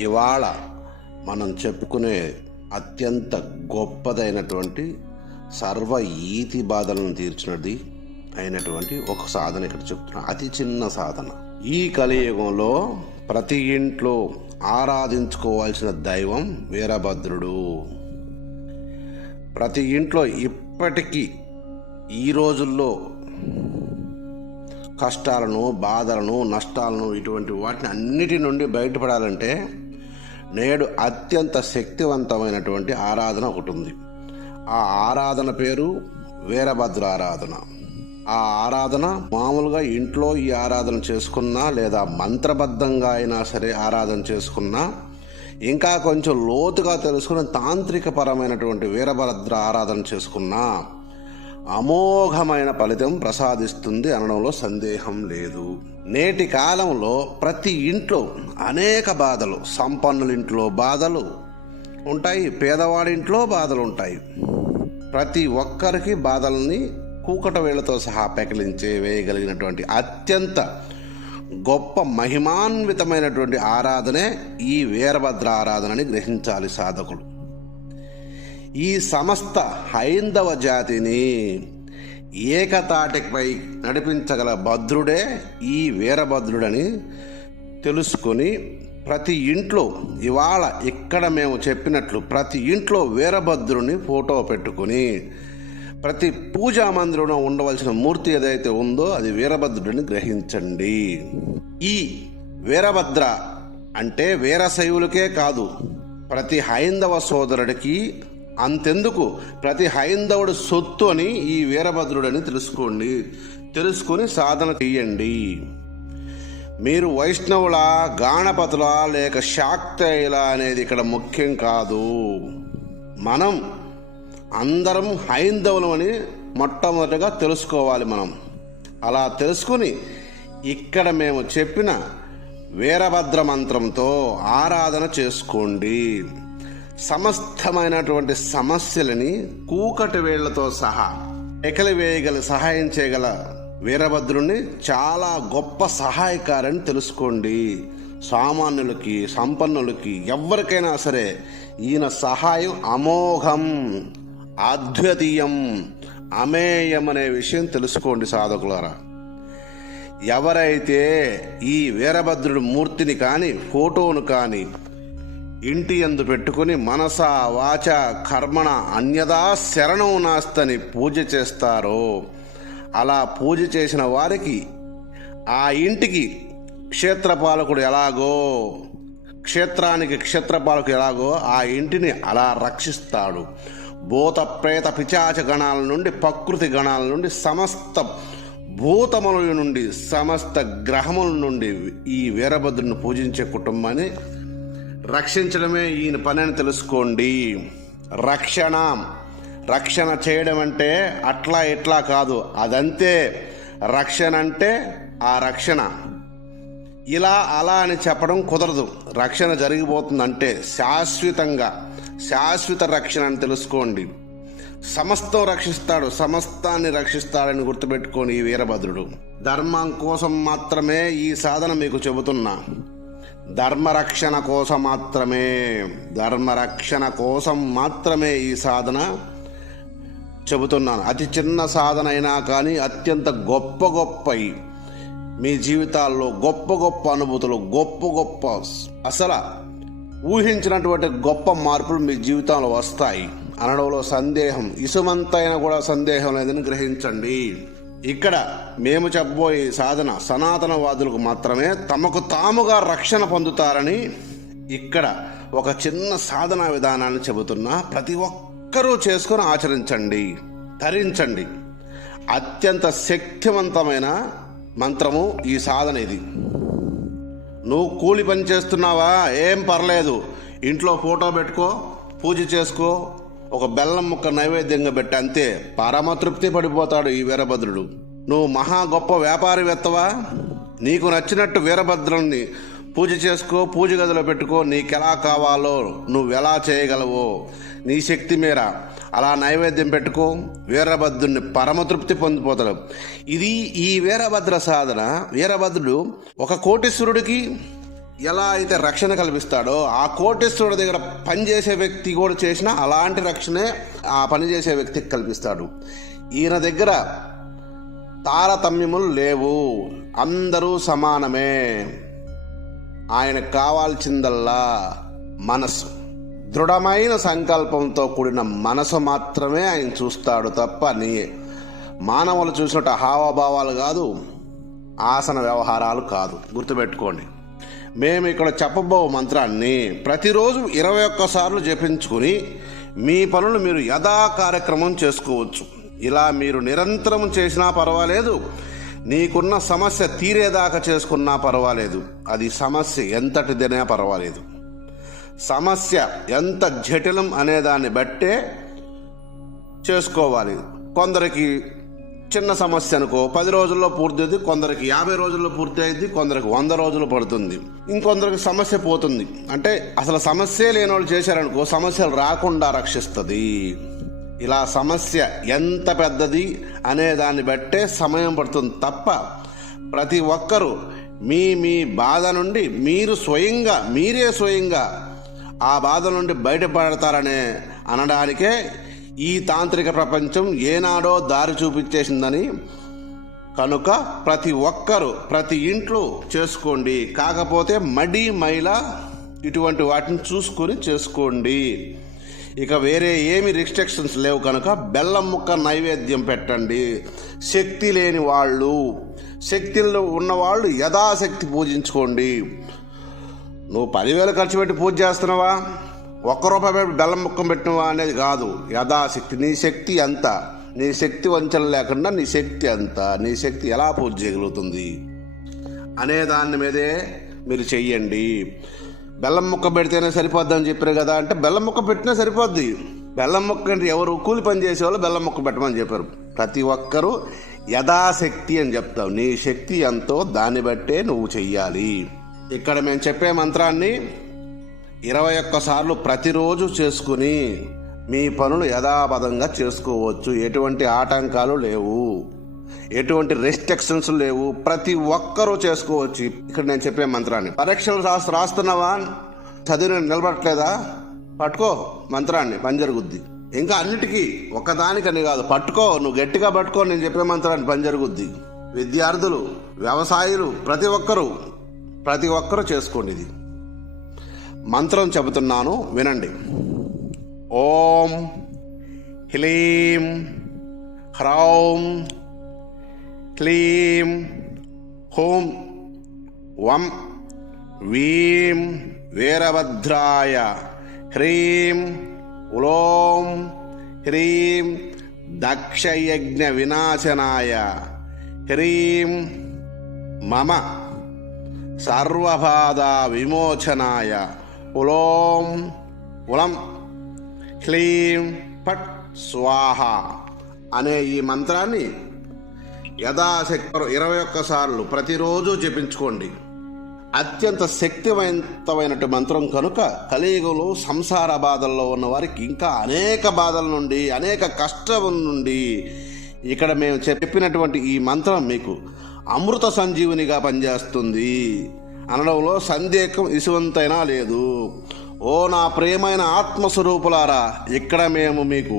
ఇవాళ మనం చెప్పుకునే అత్యంత గొప్పదైనటువంటి సర్వ ఈతి బాధలను తీర్చినది అయినటువంటి ఒక సాధన ఇక్కడ చెప్తున్నా. అతి చిన్న సాధన. ఈ కలియుగంలో ప్రతి ఇంట్లో ఆరాధించుకోవాల్సిన దైవం వీరభద్రుడు. ప్రతి ఇంట్లో ఇప్పటికీ ఈ రోజుల్లో కష్టాలను, బాధలను, నష్టాలను, ఇటువంటి వాటిని అన్నిటి నుండి బయటపడాలంటే నేడు అత్యంత శక్తివంతమైనటువంటి ఆరాధన ఒకటి ఉంది. ఆ ఆరాధన పేరు వీరభద్ర ఆరాధన. ఆ ఆరాధన మామూలుగా ఇంట్లో ఈ ఆరాధన చేసుకున్నా, లేదా మంత్రబద్ధంగా అయినా సరే ఆరాధన చేసుకున్నా, ఇంకా కొంచెం లోతుగా తెలుసుకుని తాంత్రిక పరమైనటువంటి వీరభద్ర ఆరాధన చేసుకున్నా అమోఘమైన ఫలితం ప్రసాదిస్తుంది అనడంలో సందేహం లేదు. నేటి కాలంలో ప్రతి ఇంట్లో అనేక బాధలు, సంపన్నుల ఇంట్లో బాధలు ఉంటాయి, పేదవాడింట్లో బాధలు ఉంటాయి. ప్రతి ఒక్కరికి బాధల్ని కూకట వేళ్లతో సహా వేయగలిగినటువంటి అత్యంత గొప్ప మహిమాన్వితమైనటువంటి ఆరాధనే ఈ వీరభద్ర ఆరాధనని గ్రహించాలి సాధకులు. ఈ సమస్త హైందవ జాతిని ఏకతాటిపై నడిపించగల భద్రుడే ఈ వీరభద్రుడని తెలుసుకొని ప్రతి ఇంట్లో ఇవాళ ఇక్కడ మేము చెప్పినట్లు ప్రతి ఇంట్లో వీరభద్రుని ఫోటో పెట్టుకుని ప్రతి పూజా మందిరంలో ఉండవలసిన మూర్తి ఏదైతే ఉందో అది వీరభద్రుడిని గ్రహించండి. ఈ వీరభద్ర అంటే వీరశైవులకే కాదు, ప్రతి హైందవ సోదరుడికి, అంతెందుకు ప్రతి హైందవుడు సొత్తు అని ఈ వీరభద్రుడని తెలుసుకొని సాధన చెయ్యండి. మీరు వైష్ణవుల, గాణపతుల లేక శాక్తేయుల అనేది ఇక్కడ ముఖ్యం కాదు. మనం అందరం హైందవులు అని మొట్టమొదటిగా తెలుసుకోవాలి. మనం అలా తెలుసుకుని ఇక్కడ మేము చెప్పిన వీరభద్ర మంత్రంతో ఆరాధన చేసుకోండి. సమస్తమైనటువంటి సమస్యలని కూకటి వేళ్లతో సహా సహాయం చేయగల వీరభద్రుని చాలా గొప్ప సహాయకారని తెలుసుకోండి. సామాన్యులకి, సంపన్నులకి, ఎవరికైనా సరే ఈయన సహాయం అమోఘం, అద్వితీయం, అమేయం అనే విషయం తెలుసుకోండి సాధకులారా. ఎవరైతే ఈ వీరభద్రుడి మూర్తిని కానీ, ఫోటోను కానీ ఇంటి యందు పెట్టుకుని మనస వాచ కర్మణ అన్యదా శరణం నాస్తని పూజ చేస్తారో, అలా పూజ చేసిన వారికి ఆ ఇంటికి క్షేత్రపాలకుడు ఎలాగో, క్షేత్రానికి క్షేత్రపాలకుడు ఎలాగో ఆ ఇంటిని అలా రక్షిస్తాడు. భూత ప్రేత పిశాచ గణాల నుండి, ప్రకృతి గణాల నుండి, సమస్త భూతముల నుండి, సమస్త గ్రహముల నుండి ఈ వీరభద్రుని పూజించే కుటుంబాన్ని రక్షించడమే ఈయన పని అని తెలుసుకోండి. రక్షణ చేయడం అంటే అట్లా ఇట్లా కాదు, అదంతే. రక్షణ అంటే ఆ రక్షణ ఇలా అలా అని చెప్పడం కుదరదు. రక్షణ జరిగిపోతుందంటే శాశ్వత రక్షణ అని తెలుసుకోండి. సమస్తం రక్షిస్తాడు, సమస్తాన్ని రక్షిస్తాడని గుర్తుపెట్టుకోండి. ఈ వీరభద్రుడు ధర్మం కోసం మాత్రమే ఈ సాధన మీకు చెబుతున్నా. ధర్మరక్షణ కోసం మాత్రమే ఈ సాధన చెబుతున్నాను. అతి చిన్న సాధన అయినా కానీ అత్యంత గొప్ప మీ జీవితాల్లో గొప్ప అనుభూతులు, గొప్ప అసలు ఊహించినటువంటి గొప్ప మార్పులు మీ జీవితంలో వస్తాయి అనడంలో సందేహం, ఇసుమంతైనా కూడా సందేహం లేదని గ్రహించండి. ఇక్కడ మేము చెప్పబోయే సాధన సనాతనవాదులకు మాత్రమే తమకు తాముగా రక్షణ పొందుతారని ఇక్కడ ఒక చిన్న సాధనా విధానాన్ని చెబుతున్నా. ప్రతి ఒక్కరూ చేసుకొని ఆచరించండి, ధరించండి. అత్యంత శక్తివంతమైన మంత్రము ఈ సాధన ఇది. నువ్వు కూలి పని చేస్తున్నావా? ఏం పర్లేదు, ఇంట్లో ఫోటో పెట్టుకో, పూజ చేసుకో, ఒక బెల్లం ముక్క నైవేద్యంగా పెట్టి అంతే. పరమతృప్తి పడిపోతాడు ఈ వీరభద్రుడు. నువ్వు మహా గొప్ప వ్యాపారవేత్తవా? నీకు నచ్చినట్టు వీరభద్రుని పూజ చేసుకో, పూజ గదిలో పెట్టుకో. నీకెలా కావాలో, నువ్వెలా చేయగలవో నీ శక్తి మేర అలా నైవేద్యం పెట్టుకో. వీరభద్రుని పరమతృప్తి పొందిపోతాడు. ఇది ఈ వీరభద్ర సాధన. వీరభద్రుడు ఒక కోటీశ్వరుడికి ఎలా అయితే రక్షణ కల్పిస్తాడో ఆ కోటేశ్వరుడి దగ్గర పనిచేసే వ్యక్తి కూడా చేసినా అలాంటి రక్షణే ఆ పనిచేసే వ్యక్తికి కల్పిస్తాడు. ఈయన దగ్గర తారతమ్యములు లేవు, అందరూ సమానమే. ఆయనకు కావాల్సిందల్లా మనసు, దృఢమైన సంకల్పంతో కూడిన మనసు మాత్రమే ఆయన చూస్తాడు తప్ప మానవులు చూసినట్టు హావభావాలు కాదు, ఆసన వ్యవహారాలు కాదు. గుర్తుపెట్టుకోండి. మేము ఇక్కడ చెప్పబో మంత్రాన్ని ప్రతిరోజు 21 సార్లు జపించుకుని మీ పనులు మీరు యథా కార్యక్రమం చేసుకోవచ్చు. ఇలా మీరు నిరంతరం చేసినా పర్వాలేదు, నీకున్న సమస్య తీరేదాకా చేసుకున్నా పర్వాలేదు. అది సమస్య ఎంతటిదైనా పర్వాలేదు. సమస్య ఎంత జటిలం అనేదాన్ని బట్టే చేసుకోవాలి. కొందరికి చిన్న సమస్య అనుకో 10 రోజుల్లో పూర్తయింది, కొందరికి 50 రోజుల్లో పూర్తి అయింది, కొందరికి 100 రోజులు పడుతుంది, ఇంకొందరికి సమస్య పోతుంది. అంటే అసలు సమస్య లేని వాళ్ళు చేశారనుకో సమస్యలు రాకుండా రక్షిస్తుంది. ఇలా సమస్య ఎంత పెద్దది అనే దాన్ని బట్టే సమయం పడుతుంది తప్ప ప్రతి ఒక్కరూ మీ బాధ నుండి మీరే స్వయంగా ఆ బాధ నుండి బయటపడతారనే అనడానికే ఈ తాంత్రిక ప్రపంచం ఏనాడో దారి చూపించేసిందని. కనుక ప్రతి ఒక్కరూ ప్రతి ఇంట్లో చేసుకోండి. కాకపోతే మడి మైల ఇటువంటి వాటిని చూసుకొని చేసుకోండి. ఇక వేరే ఏమి రిస్ట్రిక్షన్స్ లేవు కనుక బెల్లం ముక్క నైవేద్యం పెట్టండి. శక్తి లేని వాళ్ళు, శక్తిలో ఉన్నవాళ్ళు యథాశక్తి పూజించుకోండి. నువ్వు 10,000 ఖర్చు పెట్టి పూజ చేస్తున్నావా, ₹1 పెట్టి బెల్లం ముక్కం పెట్టినవా అనేది కాదు. యథాశక్తి, నీ శక్తి ఎంత, నీ శక్తి వంచన లేకుండా నీ శక్తి ఎంత, నీ శక్తి ఎలా పూజ చేయగలుగుతుంది అనే దాని మీదే మీరు చెయ్యండి. బెల్లం ముక్క పెడితేనే సరిపోద్దని చెప్పారు కదా అంటే బెల్లం ముక్క పెట్టినా సరిపోద్ది. బెల్లం ముక్క అంటే ఎవరు కూలి పని చేసేవాళ్ళు బెల్లం ముక్క పెట్టమని చెప్పారు. ప్రతి ఒక్కరూ యథాశక్తి అని చెప్తావు. నీ శక్తి ఎంతో దాన్ని బట్టే నువ్వు చెయ్యాలి. ఇక్కడ మేము చెప్పే మంత్రాన్ని 21 సార్లు ప్రతిరోజు చేసుకుని మీ పనులు యథాపదంగా చేసుకోవచ్చు. ఎటువంటి ఆటంకాలు లేవు, ఎటువంటి రెస్ట్రిక్షన్స్ లేవు. ప్రతి ఒక్కరూ చేసుకోవచ్చు. ఇక్కడ నేను చెప్పే మంత్రాన్ని పరీక్షలు రాస్తున్నావా, చదివి నిలబడట్లేదా, పట్టుకో మంత్రాన్ని, పని జరుగుద్ది. ఇంకా అన్నిటికీ ఒకదానికని కాదు, పట్టుకో, నువ్వు గట్టిగా పట్టుకో, నేను చెప్పే మంత్రాన్ని, పని జరుగుద్ది. విద్యార్థులు, వ్యవసాయులు, ప్రతి ఒక్కరూ చేసుకోండి. ఇది మంత్రం చెబుతున్నాను, వినండి. ఓం హ్లీం హ్రౌం క్లీం హూం వం వీం వీరభద్రాయ హ్రీం ఉలోం హ్రీం దక్షయజ్ఞ వినాశనాయ హ్రీం మమ సర్వబాధ విమోచనాయ ఉలోం ఉలం హ్లీం ఫట్ స్వాహ అనే ఈ మంత్రాన్ని యథాశక్తి 21 సార్లు ప్రతిరోజు జపించుకోండి. అత్యంత శక్తివంతమైన మంత్రం కనుక కలియుగంలో సంసార బాధల్లో ఉన్న వారికి ఇంకా అనేక బాధల నుండి, అనేక కష్టం నుండి ఇక్కడ మేము చెప్పినటువంటి ఈ మంత్రం మీకు అమృత సంజీవునిగా పనిచేస్తుంది అనడంలో సందేహం ఇసువంతైనా లేదు. ఓ నా ప్రియమైన ఆత్మస్వరూపులారా, ఇక్కడ మేము మీకు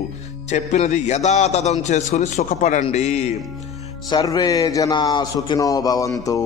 చెప్పినది యథాతథం చేసుకుని సుఖపడండి. సర్వే జనా సుఖినో భవంతు.